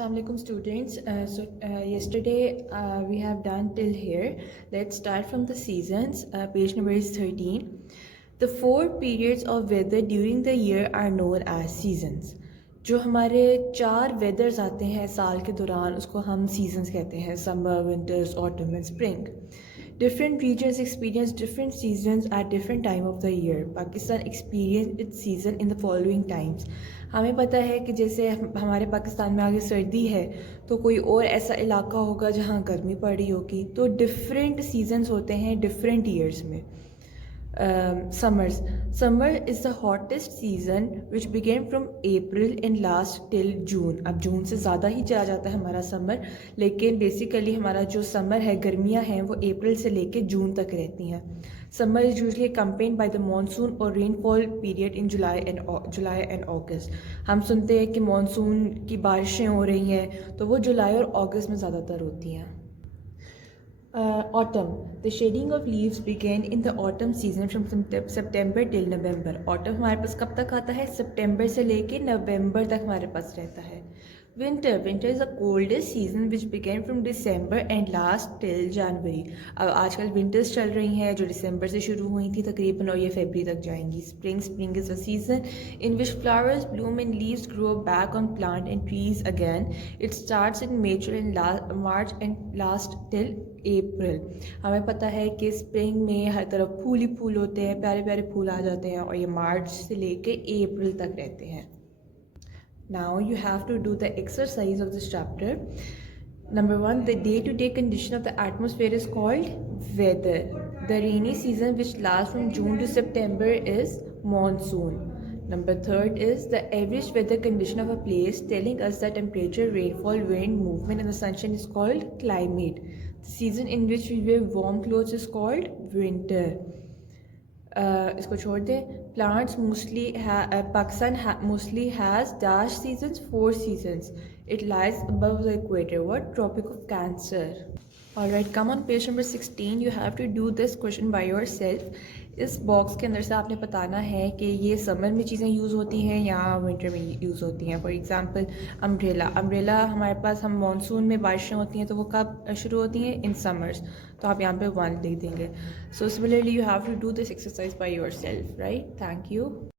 Assalamualaikum students. Yesterday we have done till here. Let's start from the seasons. Page number is 13. The 4 periods of weather during the year are known as seasons. जो हमारे 4 वेदर्स आते हैं साल के दौरान उसको हम सीजन्स कहते हैं. Summer, winters, autumn and spring. Different regions experience different seasons at different time of the year. Pakistan experience its season in the following times. हमें पता है कि जैसे हमारे पाकिस्तान में आगे सर्दी है तो कोई और ऐसा इलाका होगा जहाँ गर्मी पड़ रही होगी. तो डिफरेंट सीजन्स होते हैं डिफरेंट ईयर्स में. Summer is the hottest season which began from April and last till June. अब जून से ज़्यादा ही चला जाता है हमारा समर, लेकिन बेसिकली हमारा जो समर है, गर्मियाँ हैं, वो अप्रैल से लेके जून तक रहती हैं. Summer is usually accompanied by the monsoon or rainfall period in July and August. हम सुनते हैं कि मानसून की बारिशें हो रही हैं तो वो जुलाई और अगस्त में ज़्यादातर होती हैं. Autumn. The shading of leaves begin in the autumn season from September till November. Autumn हमारे पास कब तक आता है? सितंबर से लेके नवंबर तक हमारे पास रहता है. Winter is the coldest season which began from December and last till January. अब आजकल winters चल रही हैं जो दिसंबर से शुरू हुई थी तकरीबन और ये फरवरी तक जाएंगी. Spring is a season in which flowers bloom and leaves grow back on plant and trees again. It starts in March and lasts till April. हमें पता है कि स्प्रिंग में हर तरफ फूल ही फूल होते हैं, प्यारे प्यारे फूल आ जाते हैं और ये मार्च से लेके अप्रैल तक रहते हैं. Now you have to do the exercise of this chapter. Number 1, the day-to-day condition of the atmosphere is called weather. The rainy season which lasts from June to September is monsoon. Number 3 is the average weather condition of a place, telling us the temperature, rainfall, wind, movement and the sunshine is called climate. The season in which we wear warm clothes is called winter. इसको छोड़ दें. Plants mostly Pakistan mostly has dash seasons, 4 seasons. It lies above the equator. What? Tropic of Cancer. Alright, come on page number 16. You have to do this question by yourself. इस box के अंदर से आपने बताना है कि ये summer में चीज़ें यूज़ होती हैं या विंटर में यूज़ होती हैं. फॉर एग्जांपल अम्ब्रेला हमारे पास हम मानसून में बारिशें होती हैं तो वो कब शुरू होती हैं? In summers. तो आप यहाँ पे 1 लिख देंगे. So similarly you have to do this exercise by yourself, right? Thank you.